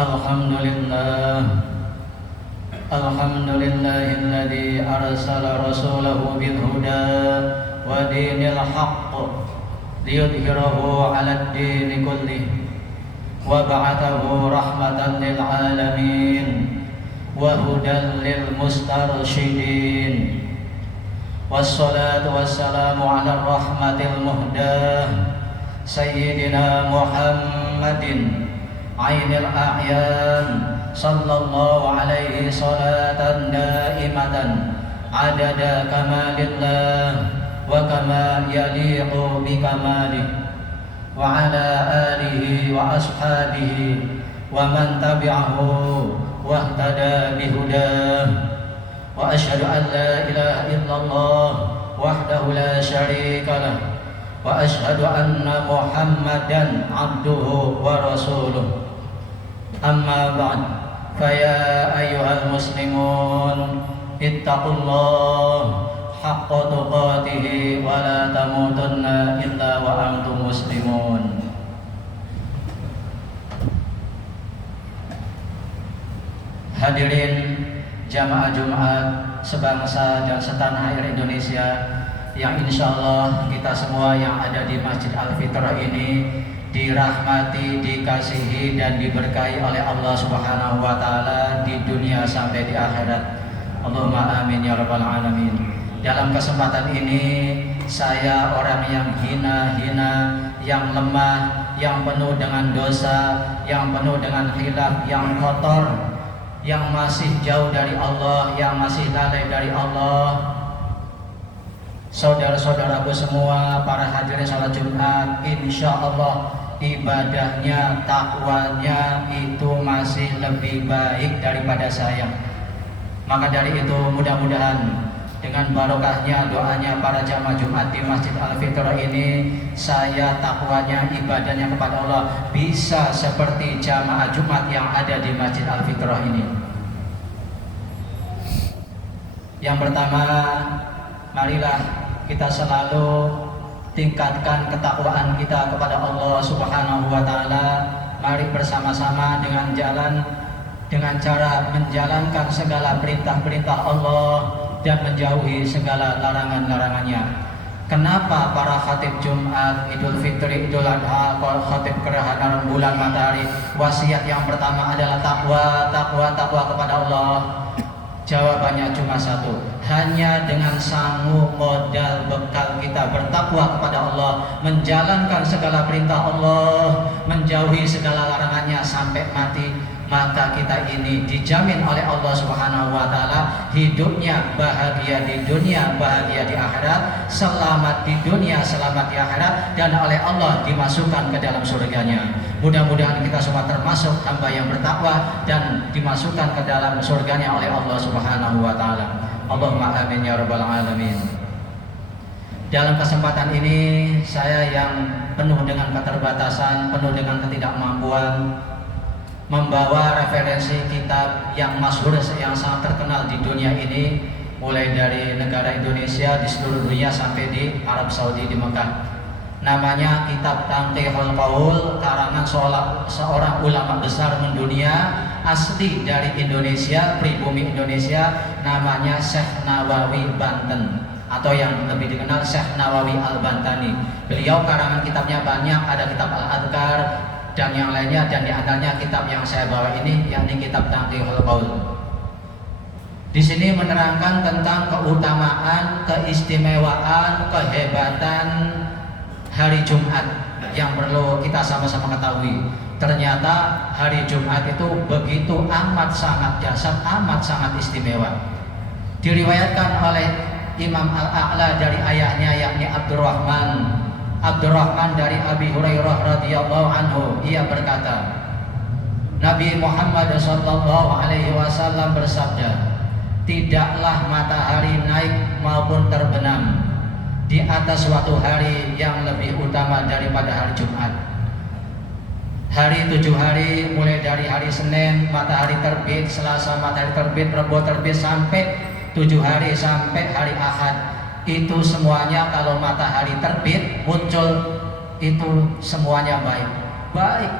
Alhamdulillah Alhamdulillahilladzi arsala rasulahu bil huda wa dinil haqq liyudhhirahu 'alad dini kullih wa ba'athahu rahmatan lil alamin wa hudan lil mustarsyidin wassalatu wassalamu 'ala rahmatil muhdah sayyidina Muhammadin ainil a'yan sallallahu alaihi salatan daimatan adada kamalillah wa kama yaliqu bi kamalih wa ala alihi wa ashabihi wa man tabi'ahu wa ihtada bihudah wa asyhadu an la ilaha illallah wahdahu la syarika lah wa asyhadu anna Muhammadan abduhu wa rasuluh. Amma ba'd, faya ayyuhal muslimun ittaqullah haqqa tuqatih wa la tamutunna illa wa antum muslimun. Hadirin jamaah Jumat sebangsa dan setanah air Indonesia yang insyaallah kita semua yang ada di Masjid Al-Fitrah ini dirahmati, dikasihi dan diberkahi oleh Allah Subhanahu wa taala di dunia sampai di akhirat. Allahumma amin ya rabbal alamin. Dalam kesempatan ini saya orang yang hina-hina, yang lemah, yang penuh dengan dosa, yang penuh dengan khilaf, yang kotor, yang masih jauh dari Allah, yang masih lalai dari Allah. Saudara-saudaraku semua, para hadirin salat Jumat, insya Allah ibadahnya, takwanya itu masih lebih baik daripada saya. Maka dari itu mudah-mudahan dengan barokahnya doanya para jamaah Jumat di Masjid Al-Fitrah ini, saya takwanya, ibadahnya kepada Allah bisa seperti jamaah Jumat yang ada di Masjid Al-Fitrah ini. Yang pertama, marilah kita selalu tingkatkan ketakwaan kita kepada Allah Subhanahu wa taala. Mari bersama-sama dengan cara menjalankan segala perintah-perintah Allah dan menjauhi segala larangan-larangannya. Kenapa para khatib Jumat, Idul Fitri, Idul Adha, khatib gerhana bulan matahari, wasiat yang pertama adalah takwa kepada Allah? Jawabannya cuma satu, hanya dengan sanggup modal bekal kita bertakwa kepada Allah, menjalankan segala perintah Allah, menjauhi segala larangannya sampai mati, maka kita ini dijamin oleh Allah Subhanahu wa taala hidupnya bahagia di dunia, bahagia di akhirat, selamat di dunia, selamat di akhirat, dan oleh Allah dimasukkan ke dalam surganya. Mudah-mudahan kita semua termasuk hamba yang bertakwa dan dimasukkan ke dalam surganya oleh Allah Subhanahu wa taala. Allahumma amin ya rabbal alamin. Dalam kesempatan ini saya yang penuh dengan keterbatasan, penuh dengan ketidakmampuan, membawa referensi kitab yang masyhur, yang sangat terkenal di dunia ini, mulai dari negara Indonesia, di seluruh dunia, sampai di Arab Saudi, di Mekah. Namanya kitab Tanqihul Qaul, karangan seorang ulama besar mendunia, asli dari Indonesia, pribumi Indonesia, namanya Syekh Nawawi Banten, atau yang lebih dikenal Syekh Nawawi Al-Bantani. Beliau karangan kitabnya banyak, ada kitab Al-Adhkar dan yang lainnya, dan di antaranya kitab yang saya bawa ini, yakni kitab Tanqihul Qaul. Di sini menerangkan tentang keutamaan, keistimewaan, kehebatan hari Jumat yang perlu kita sama-sama ketahui. Ternyata hari Jumat itu begitu amat sangat dahsyat, amat sangat istimewa. Diriwayatkan oleh Imam Al-A'la dari ayahnya, yakni Abdurrahman dari Abi Hurairah radhiyallahu anhu, ia berkata, Nabi Muhammad sallallahu alaihi wasallam bersabda, tidaklah matahari naik maupun terbenam di atas suatu hari yang lebih utama daripada hari Jumat. Hari 7 hari, mulai dari hari Senin matahari terbit, Selasa matahari terbit, Rabu terbit, sampai 7 hari sampai hari Ahad. Itu semuanya kalau matahari terbit muncul, itu semuanya baik.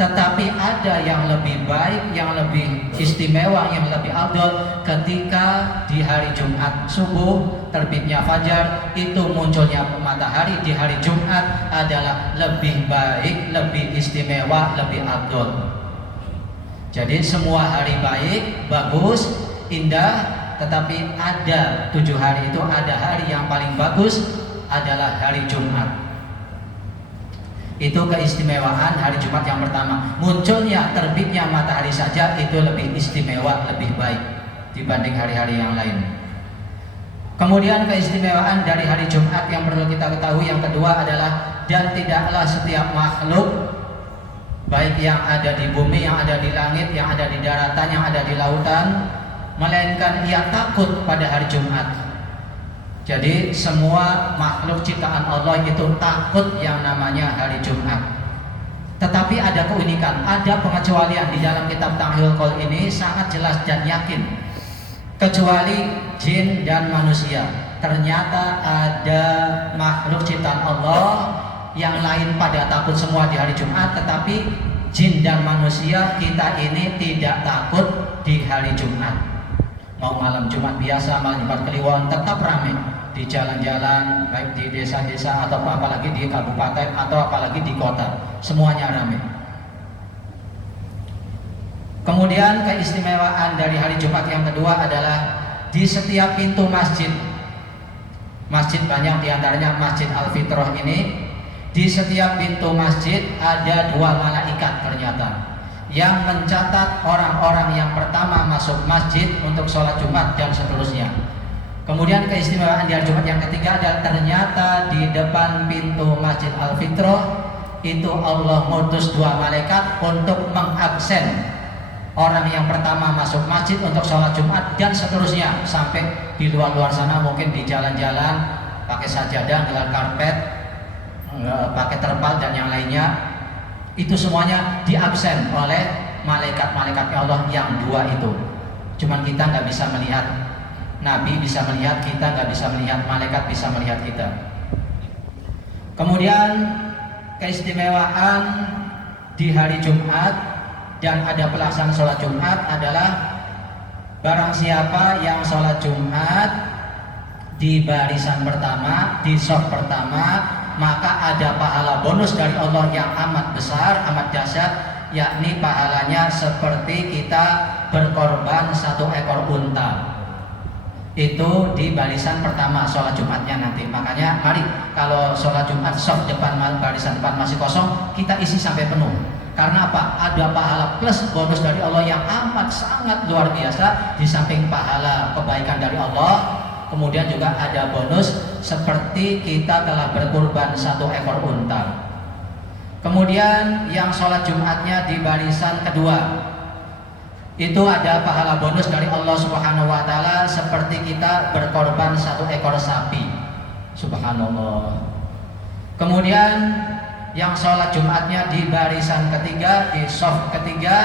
Tetapi ada yang lebih baik, yang lebih istimewa, yang lebih afdal ketika di hari Jumat subuh terbitnya fajar, itu munculnya matahari di hari Jumat adalah lebih baik, lebih istimewa, lebih afdal. Jadi semua hari baik, bagus, indah, tetapi ada 7 hari itu ada hari yang paling bagus adalah hari Jumat. Itu keistimewaan hari Jumat yang pertama. Munculnya terbitnya matahari saja itu lebih istimewa, lebih baik dibanding hari-hari yang lain. Kemudian keistimewaan dari hari Jumat yang perlu kita ketahui yang kedua adalah, dan tidaklah setiap makhluk baik yang ada di bumi, yang ada di langit, yang ada di daratan, yang ada di lautan, melainkan ia takut pada hari Jumat. Jadi semua makhluk ciptaan Allah itu takut yang namanya hari Jumat. Tetapi ada keunikan, ada pengecualian di dalam kitab Tanghil Qaul ini sangat jelas dan yakin. Kecuali jin dan manusia. Ternyata ada makhluk ciptaan Allah yang lain pada takut semua di hari Jumat, tetapi jin dan manusia kita ini tidak takut di hari Jumat. Mau malam Jumat biasa, malam Jumat Kliwon tetap ramai di jalan-jalan, baik di desa-desa atau apalagi di kabupaten atau apalagi di kota, semuanya ramai. Kemudian keistimewaan dari hari Jumat yang kedua adalah di setiap pintu masjid, masjid banyak diantaranya Masjid Al-Fitrah ini, di setiap pintu masjid ada 2 malaikat ternyata yang mencatat orang-orang yang pertama masuk masjid untuk sholat Jumat dan seterusnya. Kemudian keistimewaan di hari Jumat yang ketiga adalah ternyata di depan pintu Masjid Al-Fitrah itu Allah mengutus 2 malaikat untuk mengabsen orang yang pertama masuk masjid untuk sholat Jumat dan seterusnya, sampai di luar-luar sana mungkin di jalan-jalan pakai sajadah, gelar karpet, pakai terpal dan yang lainnya, itu semuanya diabsen oleh malaikat-malaikat Allah yang 2 itu. Cuman kita nggak bisa melihat. Nabi bisa melihat, kita nggak bisa melihat, malaikat bisa melihat kita. Kemudian keistimewaan di hari Jumat dan ada pelaksanaan sholat Jumat adalah barang siapa yang sholat Jumat di barisan pertama, di shaf pertama, maka ada pahala bonus dari Allah yang amat besar, amat dahsyat, yakni pahalanya seperti kita berkorban 1 ekor unta. Itu di barisan pertama sholat Jumatnya nanti. Makanya mari kalau sholat Jumat shaf depan, barisan depan masih kosong, kita isi sampai penuh. Karena apa? Ada pahala plus bonus dari Allah yang amat sangat luar biasa. Di samping pahala kebaikan dari Allah, kemudian juga ada bonus seperti kita telah berkurban 1 ekor unta. Kemudian yang sholat Jumatnya di barisan kedua, itu ada pahala bonus dari Allah Subhanahu wa taala seperti kita berkorban 1 ekor sapi. Subhanallah. Kemudian yang sholat Jumatnya di barisan ketiga, di shaf ketiga,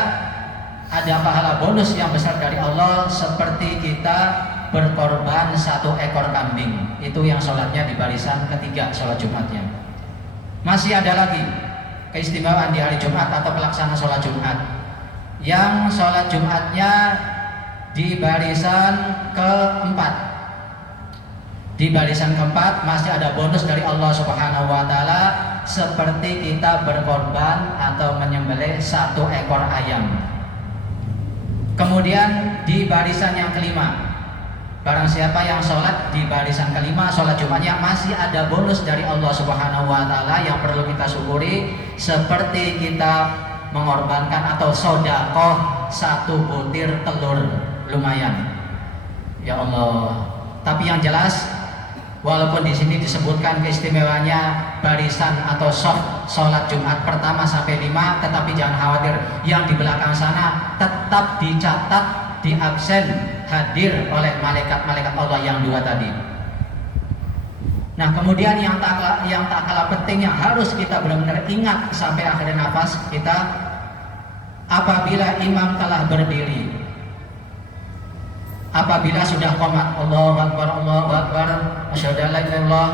ada pahala bonus yang besar dari Allah seperti kita berkorban 1 ekor kambing. Itu yang sholatnya di barisan ketiga, sholat Jumatnya. Masih ada lagi keistimewaan di hari Jumat atau pelaksanaan sholat Jumat. Yang sholat Jumatnya di barisan keempat. Di barisan keempat masih ada bonus dari Allah Subhanahu wa taala seperti kita berkorban atau menyembelih 1 ekor ayam. Kemudian di barisan yang kelima, barang siapa yang sholat di barisan kelima, sholat Jumatnya masih ada bonus dari Allah Subhanahu wa taala yang perlu kita syukuri, seperti kita mengorbankan atau sodakoh 1 butir telur. Lumayan, ya Allah. Tapi yang jelas, walaupun di sini disebutkan keistimewaannya barisan atau shaf sholat Jumat pertama sampai 5, tetapi jangan khawatir, yang di belakang sana tetap dicatat, diabsen, hadir oleh malaikat-malaikat Allah yang 2 tadi. Nah, kemudian yang tak kalah penting yang harus kita benar-benar ingat sampai akhir nafas kita, apabila imam telah berdiri, apabila sudah qomat, Allahu Akbar, Allahu Akbar, asyhadu an la ilaha illallah,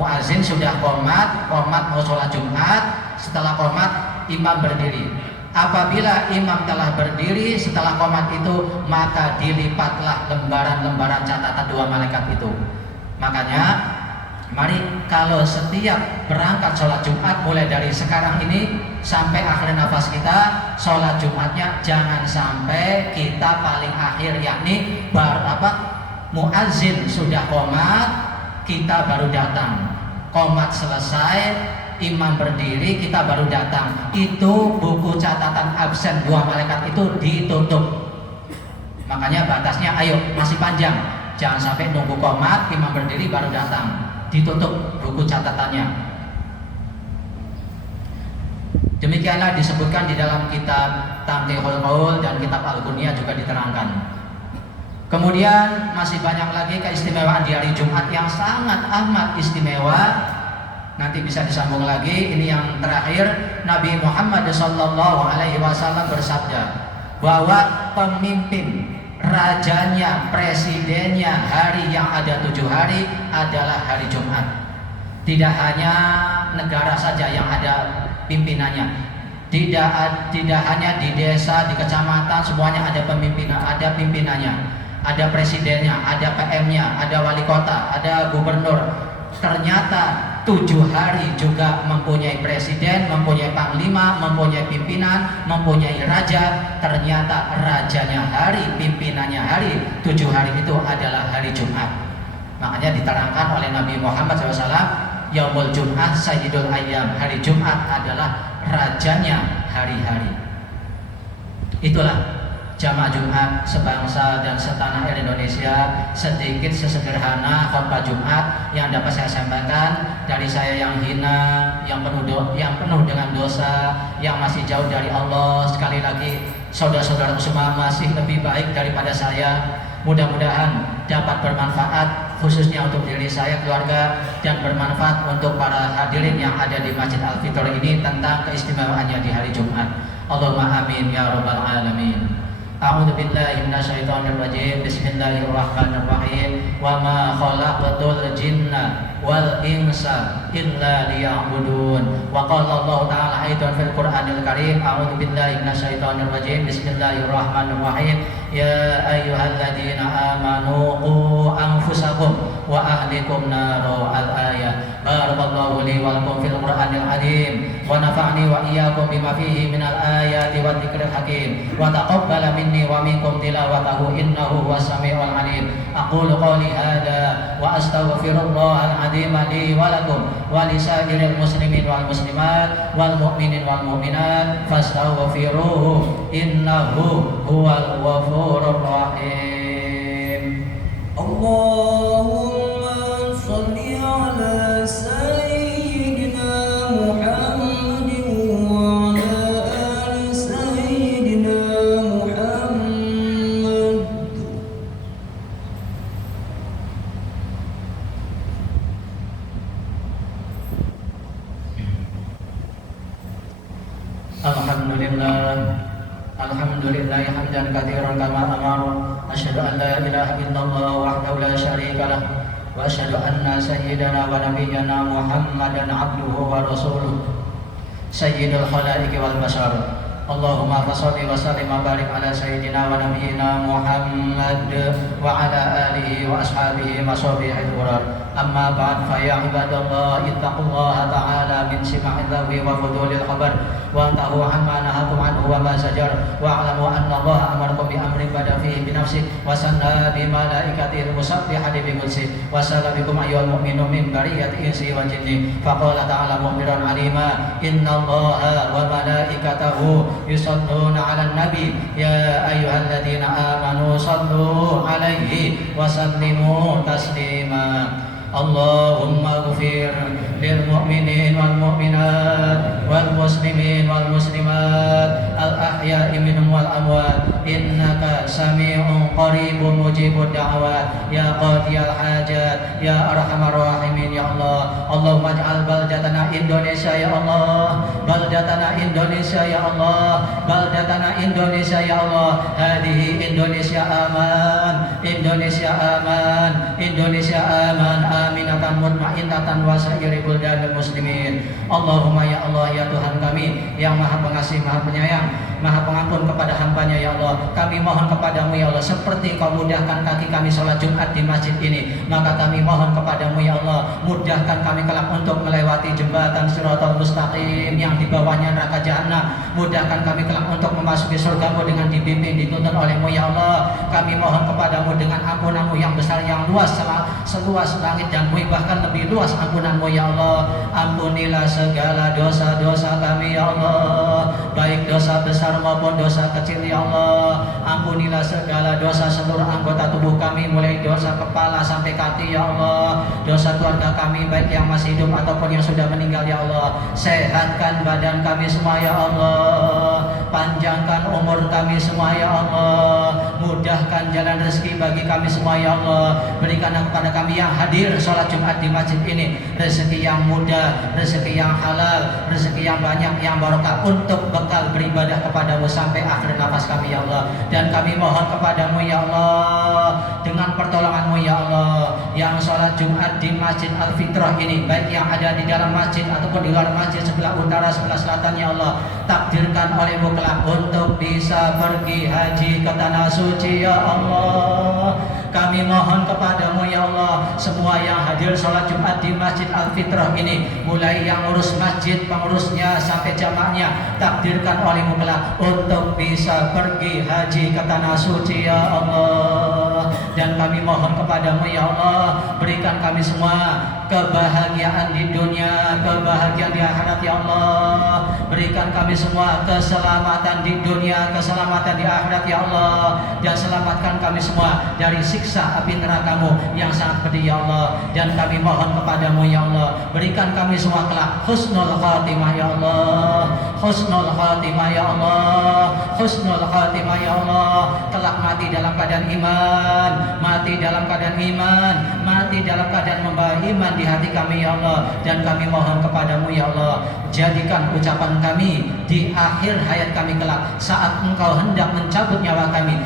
muazin sudah qomat mau sholat Jumat, setelah qomat imam berdiri. Apabila imam telah berdiri setelah qomat itu, maka dilipatlah lembaran-lembaran catatan dua malaikat itu. Makanya mari kalau setiap berangkat sholat Jumat mulai dari sekarang ini sampai akhir nafas kita, sholat Jumatnya jangan sampai kita paling akhir, yakni muazzin sudah qomat kita baru datang, qomat selesai imam berdiri kita baru datang. Itu buku catatan absen dua malaikat itu ditutup. Makanya batasnya ayo masih panjang, jangan sampai nunggu qomat imam berdiri baru datang, ditutup buku catatannya. Demikianlah disebutkan di dalam kitab Tamtihul Qaul dan kitab Al-Ghunniyah juga diterangkan. Kemudian masih banyak lagi keistimewaan di hari Jumat yang sangat amat istimewa. Nanti bisa disambung lagi. Ini yang terakhir, Nabi Muhammad SAW bersabda bahwa pemimpin, rajanya, presidennya hari yang ada 7 hari adalah hari Jumat. Tidak hanya negara saja yang ada pimpinannya, tidak hanya di desa, di kecamatan, semuanya ada pimpinannya, ada presidennya, ada PM-nya, ada wali kota, ada gubernur. Ternyata 7 hari juga mempunyai presiden, mempunyai panglima, mempunyai pimpinan, mempunyai raja. Ternyata rajanya hari, pimpinannya hari, 7 hari itu adalah hari Jumat. Makanya diterangkan oleh Nabi Muhammad SAW, Yaumul Jum'ah Sayyidul Ayyam, hari Jumat adalah rajanya hari-hari. Itulah jamaah Jumat sebangsa dan setanah air Indonesia, sedikit sesederhana khotbah Jumat yang dapat saya sampaikan dari saya yang hina, yang penuh dengan dosa, yang masih jauh dari Allah. Sekali lagi, saudara-saudara semua masih lebih baik daripada saya. Mudah-mudahan dapat bermanfaat khususnya untuk diri saya, keluarga, dan bermanfaat untuk para hadirin yang ada di Masjid Al-Fitr ini tentang keistimewaannya di hari Jumat. Allahumma amin ya rabbal alamin. A'udzu billahi minasyaitonir rajim. Bismillahirrahmanirrahim. Wa ma khalaqtul jinna wal insa illa liya'budun. Wa qala Allah ta'ala aidan fil Qur'anil Karim. A'udzu billahi minasyaitonir rajim. Bismillahirrahmanirrahim. Ya ayyuhalladzina amanu qu anfusakum wa ahlikum naro al-ayah. Barakallahu li wa lakum fil Qur'anil azim wa nafa'ni wa iyyakum bima fihi minal ayati wa dzikril hakim wa taqabbala minni wa minkum tilawatahu innahu huwas samiul alim. Aqulu qawli hadza wa astaghfirullahal azim li wa lakum wa lisairil muslimin wal muslimat wal mu'minin wal mu'minat fastaghfiruhu innahu huwal ghafurur rahim. Allahumma shalli ala sayyidina Muhammad wa ala ali sayyidina Muhammad. Alhamdulillah hamdan katsiran kama amara. Asyhadu an la ilaha illallah wahdahu la syarika lah wa asyhadu anna sayyidana wa nabiyyana Muhammadan abduhu wa rasuluh sayyidul khalaiqi wal bashar. Allahumma shalli wa sallim wa barik ala sayyidina wa nabiyyina Muhammad wa ala alihi wa ashabihi masabihil qurar. Amma ba'd, fa ya ibadallah ittaqullaha ta'ala min sima'il lagwi wa fudulil khabar wa antahu amma nahakum anhu wa ma zajar wa a'lamu anna Allah amarakum bi amrin bada fihi bi nafsi wa sanna bi malaikatihi musabbihati bi qudsi wa salabikum ayyuhal mu'minun min bariyati insi wa jinni. Faqala ta'ala mu'miran alima inna Allaha wa malaikatahu yusalluna 'alan nabi ya ayyuhalladzina amanu sallu 'alaihi wa sallimu taslima. Allahumma ighfir lil mu'minin wal mu'minat wal muslimin wal muslimat الأحياء منهم والأموات إنك سميع قريب مجيب الدعوات يا قاضي الحاجات يا أرحم الراحمين يا الله. اللهم اجعل بلدتنا إندونيسيا يا الله، بلدتنا إندونيسيا يا الله، بلدتنا إندونيسيا يا الله. هذه إندونيسيا آمان، إندونيسيا آمان، إندونيسيا آمان، آمنة مطمئنة وسائر بلدان المسلمين. Allahumma ya Allah ya Tuhan kami yang maha pengasih maha penyayang maha pengampun kepada hambanya ya Allah, kami mohon kepadamu ya Allah, seperti kau mudahkan kaki kami sholat Jumat di masjid ini, maka kami mohon kepadamu ya Allah, mudahkan kami kelak untuk melewati jembatan Shiratal Mustaqim yang di bawahnya neraka jahanam, mudahkan kami kelak untuk memasuki surgamu dengan dibimbing dituntun olehmu ya Allah. Kami mohon kepadamu dengan ampunanmu yang besar yang luas seluas langit dan bumi, bahkan lebih luas ampunanmu ya Allah. Ampunilah segala dosa-dosa kami ya Allah, baik dosa besar maupun dosa kecil ya Allah. Ampunilah segala dosa seluruh anggota tubuh kami, mulai dosa kepala sampai kaki ya Allah, dosa keluarga kami baik yang masih hidup ataupun yang sudah meninggal ya Allah. Sehatkan badan kami semua ya Allah, panjangkan umur kami semua ya Allah, mudahkan jalan rezeki bagi kami semua ya Allah. Berikan kepada kami yang hadir sholat Jumat di masjid ini rezeki yang mudah, rezeki yang halal, rezeki yang banyak, yang barokah untuk bekal beribadah kepadamu sampai akhir nafas kami ya Allah. Dan kami mohon kepadamu ya Allah, dengan pertolonganmu ya Allah, yang sholat Jumat di Masjid Al-Fitrah ini, baik yang ada di dalam masjid ataupun di luar masjid, sebelah utara, sebelah selatan ya Allah, takdirkan olehmu kelak untuk bisa pergi haji ke tanah suci ya Allah. Kami mohon kepadamu ya Allah, semua yang hadir sholat Jumat di Masjid Al-Fitrah ini, mulai yang ngurus masjid, pengurusnya sampai jamaahnya, takdirkan olehmu kelak untuk bisa pergi haji ke tanah suci ya Allah. Dan kami mohon kepadamu ya Allah, berikan kami semua kebahagiaan di dunia, kebahagiaan di akhirat ya Allah. Berikan kami semua keselamatan di dunia, keselamatan di akhirat ya Allah. Dan selamatkan kami semua dari siksa api neraka-Mu yang sangat pedih ya Allah. Dan kami mohon kepadamu ya Allah, berikan kami semua kelak husnul khatimah ya Allah, husnul khatimah ya Allah, husnul khatimah ya Allah. Kelak mati dalam keadaan iman, mati dalam keadaan iman, mati dalam keadaan membawa iman di hati kami ya Allah. Dan kami mohon kepadamu ya Allah, jadikan ucapan kami di akhir hayat kami kelak, saat Engkau hendak mencabut nyawa kami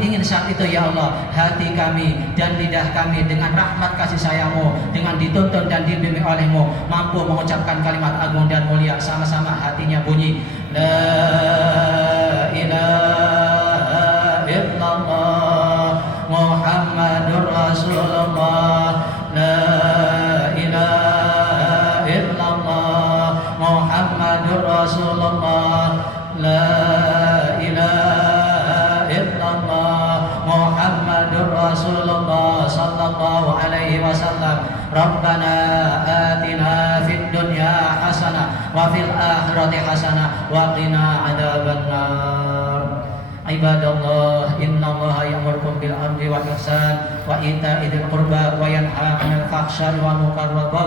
ingin saat itu ya Allah, hati kami dan lidah kami dengan rahmat kasih sayang-Mu, dengan dituntun dan dibimbing oleh-Mu, mampu mengucapkan kalimat agung dan mulia, sama-sama hatinya bunyi La ilaha illallah Muhammadur Rasulullah, La ilaha illallah Muhammadur Rasulullah, La ilaha illallah Muhammadur Rasulullah sallallahu alaihi wasallam. Rabbana atina fid dunya hasanah wa fil akhirati hasanah wa qina adzabannar. Ibadallah, innallaha ya'murukum bil 'adli wal ihsan wa ita'i dzil qurba wa yanha 'anil fahsya'i wal munkari wal baghi